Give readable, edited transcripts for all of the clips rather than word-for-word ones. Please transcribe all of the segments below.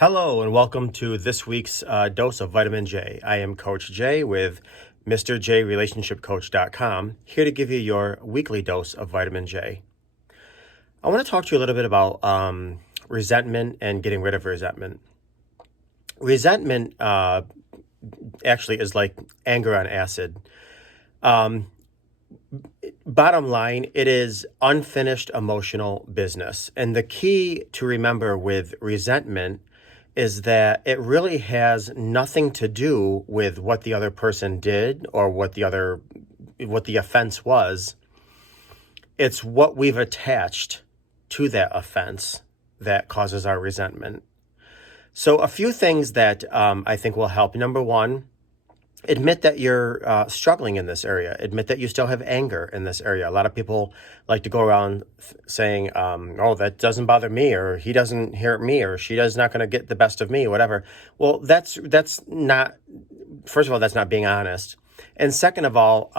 Hello, and welcome to this week's dose of Vitamin J. I am Coach J with MrJRelationshipCoach.com, here to give you your weekly dose of Vitamin J. I want to talk to you a little bit about resentment and getting rid of resentment. Resentment actually is like anger on acid. Bottom line, it is unfinished emotional business. And the key to remember with resentment is that it really has nothing to do with what the other person did or what the offense was. It's what we've attached to that offense that causes our resentment. So a few things that I think will help. Number one, admit that you're struggling in this area. Admit that you still have anger in this area. A lot of people like to go around saying, oh, that doesn't bother me, or he doesn't hurt me, or she is not going to get the best of me, whatever. Well, that's not, first of all, that's not being honest. And second of all,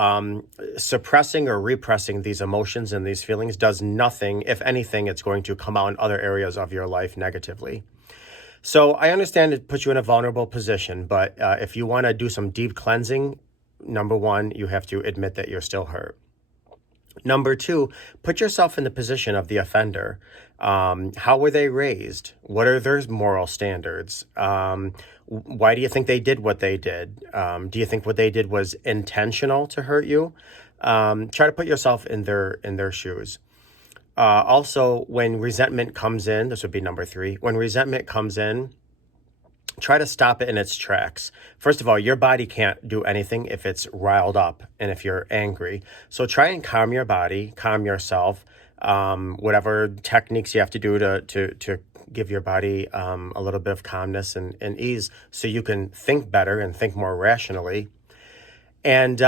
suppressing or repressing these emotions and these feelings does nothing. If anything, it's going to come out in other areas of your life negatively. So I understand it puts you in a vulnerable position, but if you want to do some deep cleansing, number one, you have to admit that you're still hurt. Number two, put yourself in the position of the offender. How were they raised? What are their moral standards? Why do you think they did what they did? Do you think what they did was intentional to hurt you? Try to put yourself in their shoes. Also, when resentment comes in, this would be number three. When resentment comes in, try to stop it in its tracks. First of all, your body can't do anything if it's riled up and if you're angry. So try and calm your body, calm yourself. Whatever techniques you have to do to give your body a little bit of calmness and ease, so you can think better and think more rationally. And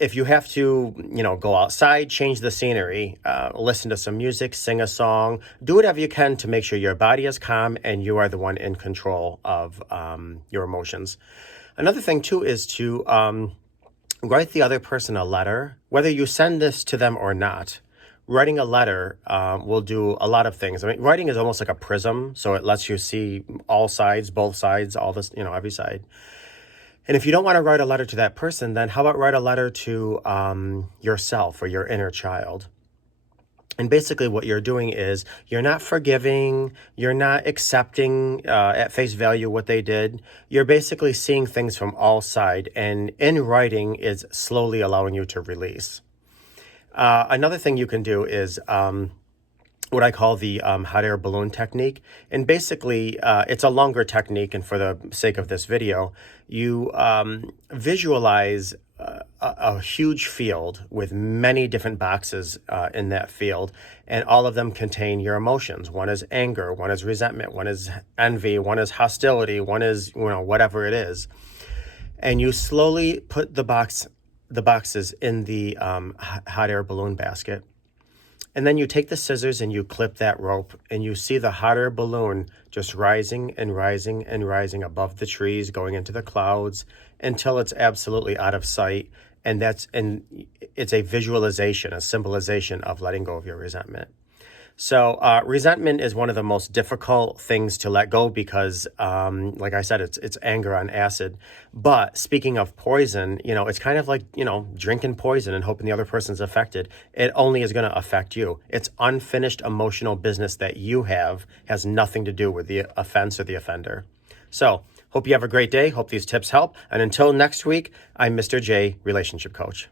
if you have to, go outside, change the scenery, listen to some music, sing a song, do whatever you can to make sure your body is calm and you are the one in control of your emotions. Another thing, too, is to write the other person a letter, whether you send this to them or not. Writing a letter will do a lot of things. I mean, writing is almost like a prism, so it lets you see all sides, both sides, all this, every side. And if you don't want to write a letter to that person, then how about write a letter to yourself or your inner child? And basically what you're doing is you're not forgiving, you're not accepting at face value what they did. You're basically seeing things from all sides, and in writing is slowly allowing you to release. Another thing you can do is what I call the hot air balloon technique. And basically, it's a longer technique, and for the sake of this video, you visualize a huge field with many different boxes in that field, and all of them contain your emotions. One is anger, one is resentment, one is envy, one is hostility, one is, whatever it is. And you slowly put the boxes in the hot air balloon basket. And then you take the scissors and you clip that rope, and you see the hot air balloon just rising and rising and rising above the trees, going into the clouds until it's absolutely out of sight. And it's a visualization, a symbolization of letting go of your resentment. So resentment is one of the most difficult things to let go because, like I said, it's anger on acid. But speaking of poison, it's kind of like, drinking poison and hoping the other person's affected. It only is going to affect you. It's unfinished emotional business that you has nothing to do with the offense or the offender. So hope you have a great day. Hope these tips help. And until next week, I'm Mr. J, Relationship Coach.